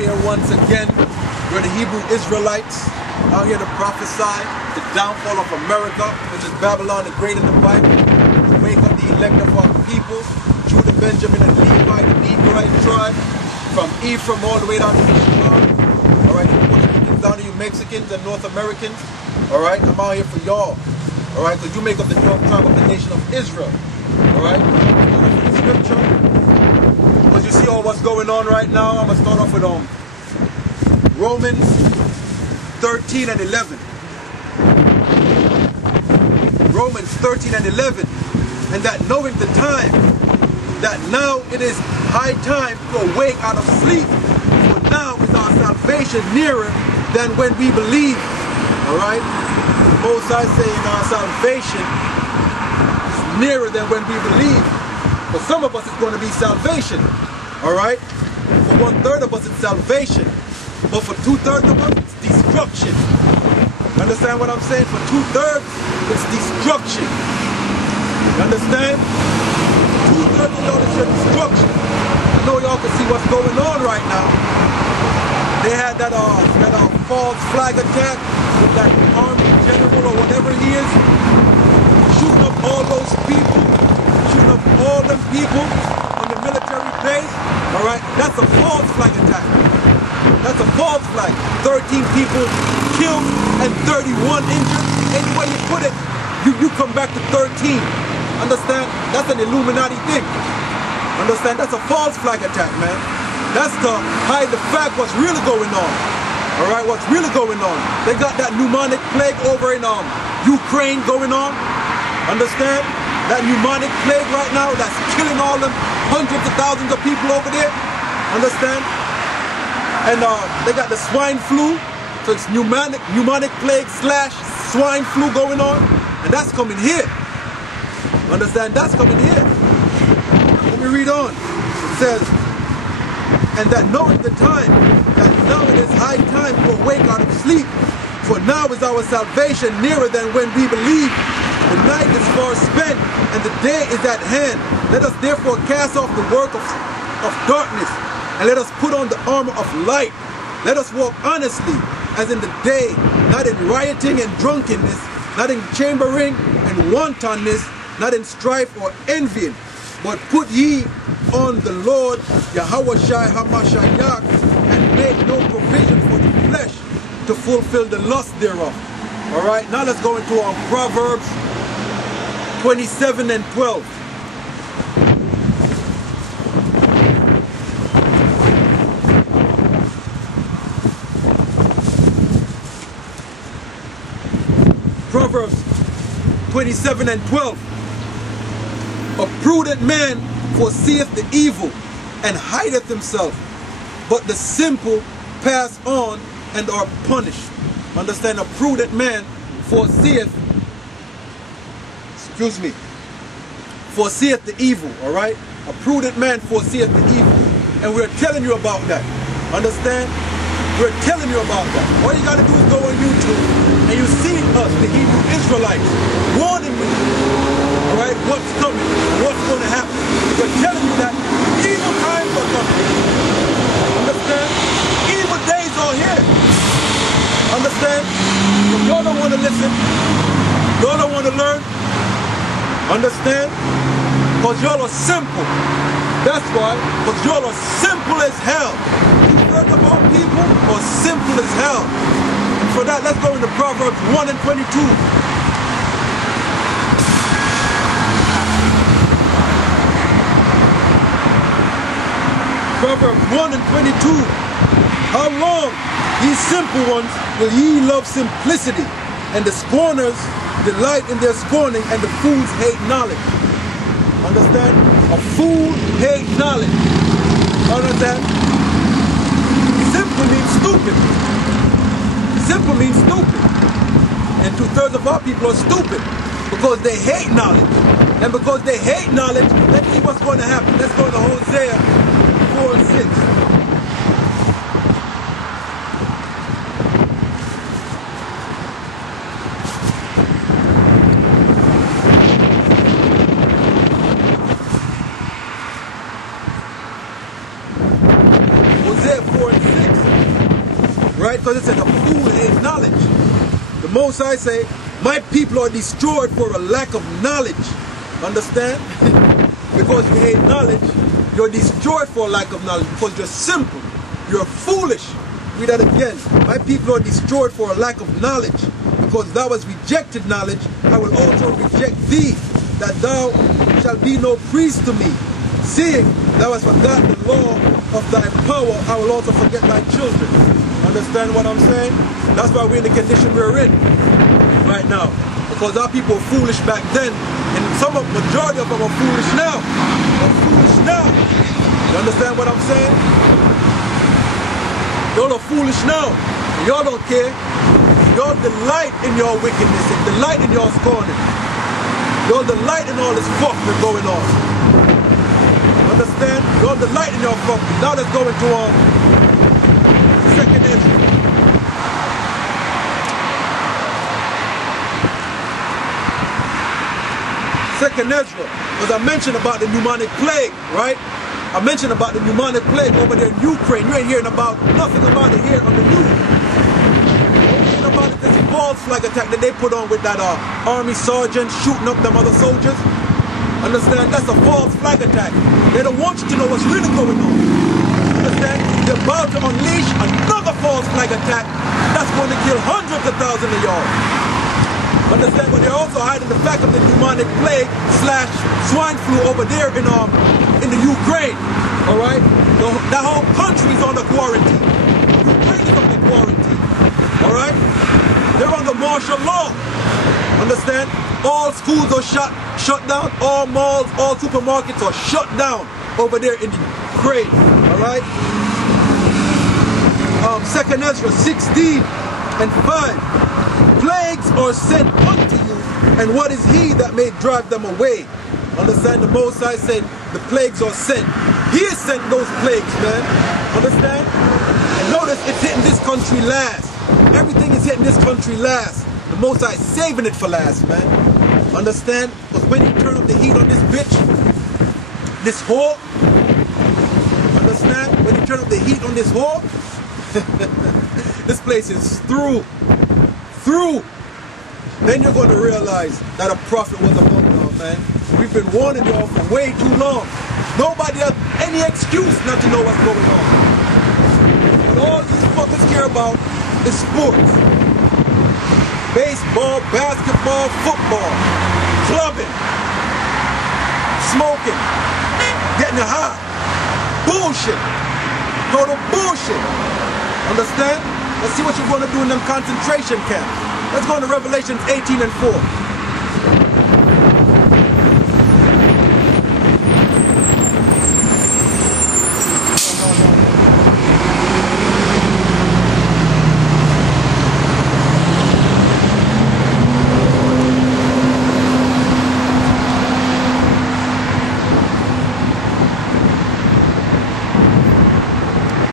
here once again. We're the Hebrew Israelites out here to prophesy the downfall of America, which is Babylon the Great in the Bible. To wake up the elect of our people, Judah, Benjamin, and Levi, the Negroid tribe, from Ephraim all the way down to Michigan. Alright, you Puerto Ricans down to you Mexicans and North Americans. Alright, I'm out here for y'all. Alright, because you make up the 12th tribe of the nation of Israel. Alright, the scripture. Because you see all what's going on right now, I'm going to start off with Romans 13 and 11. Romans 13 and 11. And that knowing the time, that now it is high time to awake out of sleep. For now is our salvation nearer than when we believe. Alright? The Most High saying our salvation is nearer than when we believe. For some of us it's going to be salvation. Alright? For 1/3 of us it's salvation. But for 2/3 of us it's destruction. Understand what I'm saying? For 2/3 it's destruction. You understand? 2/3 of y'all is your destruction. I know y'all can see what's going on right now. They had that false flag attack with that army general or whatever he is, shooting up all those people, shooting up all them people on the military base. Alright, that's a false flag attack. That's a false flag. 13 people killed and 31 injured. Any way you put it, you come back to 13. Understand? That's an Illuminati thing. Understand? That's a false flag attack, man. That's to hide the fact what's really going on. Alright, what's really going on. They got that pneumonic plague over in Ukraine going on. Understand? That pneumonic plague right now that's killing all them hundreds of thousands of people over there. Understand? And they got the swine flu. So it's pneumonic plague / swine flu going on. And that's coming here. Understand? That's coming here. Let me read on. It says, and that knowing the time, that now it is high time to awake out of sleep. For now is our salvation nearer than when we believe. The night is far spent, and the day is at hand. Let us therefore cast off the work of darkness, and let us put on the armor of light. Let us walk honestly, as in the day, not in rioting and drunkenness, not in chambering and wantonness, not in strife or envying, but put ye on the Lord Yahawashi Hamashiach, and make no provision for the flesh to fulfill the lust thereof. Alright, now let's go into Proverbs 27 and 12. Proverbs 27 and 12. A prudent man foreseeth the evil and hideth himself, but the simple pass on and are punished. Understand? A prudent man foreseeth the evil. Alright? A prudent man foreseeth the evil. And we're telling you about that. Understand? We're telling you about that. All you gotta do is go on YouTube and you see us, the Hebrew Israelites, warning you, alright, what's coming, what's going to happen. We're telling you that evil times are coming. Understand? Evil days are here. Understand? If y'all don't want to listen, y'all don't want to learn, understand? Because y'all are simple. That's why, because y'all are simple as hell. Two-thirds of our people are simple as hell. And for that, let's go into Proverbs 1 and 22. Proverbs 1 and 22. How long, ye simple ones, will ye love simplicity, and the scorners delight in their scorning, and the fools hate knowledge. Understand? A fool hate knowledge. Understand? Simple means stupid. Simple means stupid. And 2/3 of our people are stupid because they hate knowledge. And because they hate knowledge, let's see what's going to happen. Let's go to Hosea 4 and 6. Hosea 4 and 6. Right? Because it said the fool hate knowledge. The Most High say, my people are destroyed for a lack of knowledge. Understand? Because you hate knowledge, you're destroyed for a lack of knowledge. Because you're simple. You're foolish. Read that again. My people are destroyed for a lack of knowledge. Because thou hast rejected knowledge, I will also reject thee, that thou shalt be no priest to me. Seeing thou hast forgotten the law of thy power, I will also forget thy children. Understand what I'm saying? That's why we're in the condition we're in right now. Because our people were foolish back then, and majority of them are foolish now. They're foolish now. You understand what I'm saying? Y'all are foolish now. Y'all don't care. Y'all delight in your wickedness and delight in your scorning. Y'all delight in all this fuck that's going on. Understand? Y'all delight in your fuck. Now let's go into second Ezra. Second Ezra, because I mentioned about the pneumonic plague, right? I mentioned about the pneumonic plague over there in Ukraine. You ain't hearing about nothing about it here on the news. Nothing about it, this false flag attack that they put on with that army sergeant shooting up them other soldiers. Understand? That's a false flag attack. They don't want you to know what's really going on. Understand? They're about to unleash another false flag attack that's going to kill hundreds of thousands of y'all. Understand? But they're also hiding the fact of the pneumonic plague / swine flu over there in the Ukraine. Alright? The whole country is under quarantine. Ukraine is under quarantine. Alright? They're under martial law. Understand? All schools are shut down. All malls, all supermarkets are shut down over there in Ukraine. Alright? 2nd Ezra 16 and 5. Plagues are sent unto you, and what is he that may drive them away? Understand? The Most High said the plagues are sent. He has sent those plagues, man. Understand? And notice it's hitting this country last. Everything is hitting this country last. The Most High is saving it for last, man. Understand? Because when you turn up the heat on this bitch, this whore, understand? When you turn up the heat on this whore, this place is through. Then you're going to realize that a prophet was among y'all, man. We've been warning y'all for way too long. Nobody has any excuse not to know what's going on. What all these fuckers care about is sports. Baseball, basketball, football, clubbing, smoking, getting high. Bullshit. Total bullshit. Understand? Let's see what you're going to do in them concentration camps. Let's go to Revelation 18 and 4.